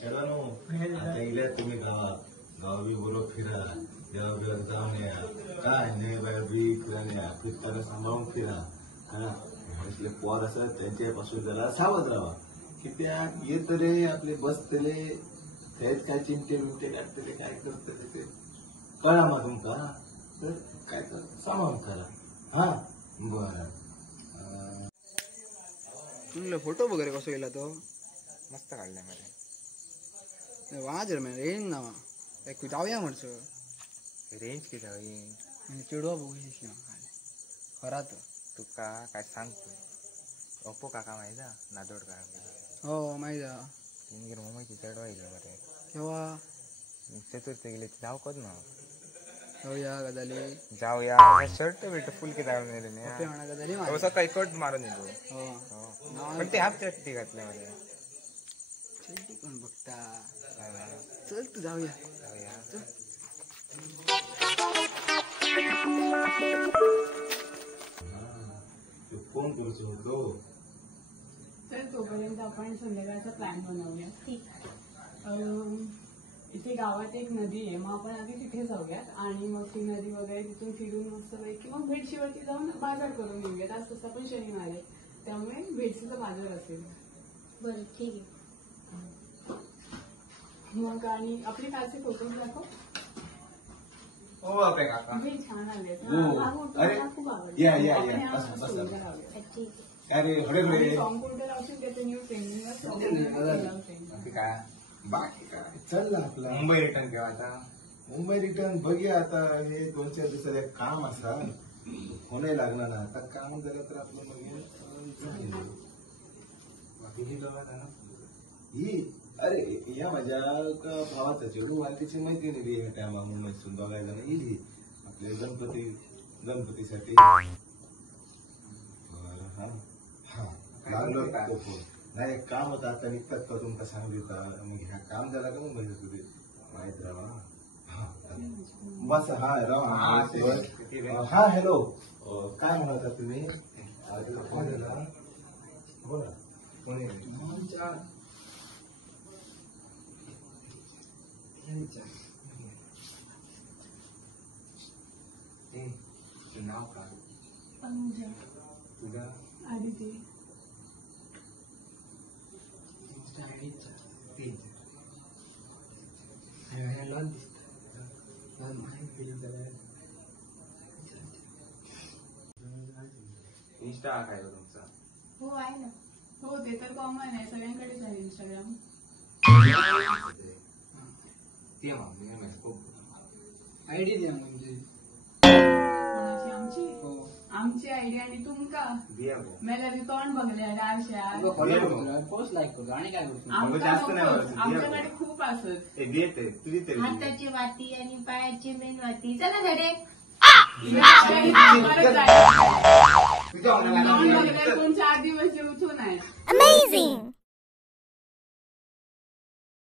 चढानो आता इल्या तुम्ही गावी बरोबर फिरा देवाबिवार जाऊन या काय नाही बाय बी फिरा फिरताना सांभाळून फिरा हा असले पोर असत त्यांच्यापासून जरा सावध राहा की त्या येत रे आपले बसतले त्यात काय चिमटे बिमटे टाकतले काय करतले ते कळा मग तुमका तर काय तर सांभाळून करा हा बर तुला फोटो वगैरे कसं गेला तो मस्त काढलाय मध्ये वाज रे रेंज ना एक जाऊया म्हणছো रेंज किती हवी चिडवा बघू खरा तर तुका काय सांगतो ओप्पो काका माहिती नादोड काका हो माहिती तिने मुंबईची चढवा येईल मध्ये केव्हा चतुर्थी गेले जाऊ कद ना जाऊया गजाली जाऊया शर्ट भेट फुल किती म्हणा गजाली सकाळी कट मारून येतो हो पण ते हाफ चट्टी घातल्या मध्ये चड्डी कोण बघता चल तू जाऊया फोन करूच होतो तर तोपर्यंत आपण संध्याकाळचा प्लॅन बनवूया इथे गावात एक नदी आहे मग आपण आधी तिथे जाऊयात आणि मग ती नदी वगैरे तिथून फिरून मस्त पैकी मग भेटशीवरती जाऊन बाजार करून येऊयात आज तसं पण शनिवार आहे त्यामुळे भेटशीचा बाजार असेल बरं ठीक आहे मग आणि आपले कालचे फोटोज दाखव हो आपले काका छान आले अरे खूप आवडले या या या बसा बसा ठीक अरे हडे हडे सॉन्ग कोणतं लावशील त्याचं न्यू ट्रेंडिंग काय बाकी काय चल ना आपला मुंबई रिटर्न केव्हा आता मुंबई रिटर्न बघूया आता हे 2-4 दिवसात एक काम असा होणे लागणार ना आता काम झालं तर आपलं मग बाकी ही लोक ना ही अरे या माझ्या भावाचा चेडू वालकीची माहिती नाही रे त्या मुंबईतून बघायला ना येईल आपल्या गणपतीसाठी लागलो नाही एक काम होतं आता निघतात का तुमका सांगितलं मग ह्या काम झाला का मुंबईला तुझे माहित राहा बस हा हॅलो काय म्हणता तुम्ही फोन झाला बोला नाव काय तुझा आदिती इंस्टा काय तुमचा हो आहे ना हो ते तर कॉमन आहे सगळ्यांकडेच आहे इंस्टाग्राम ते मग खूप आयडी द्या म्हणजे कोणाची आमची हो आमची आयडिया आणि तुमका दिया मला ते तोंड बघले आरशात पोस्ट लाईक करतो आणि काय करतो आमच्याकडे खूप असत तुझी तरी हाताची वाती आणि पायाची मेन वाती चला धडे तोंड बघले कोण 4 दिवस जेवतो नाही अमेझिंग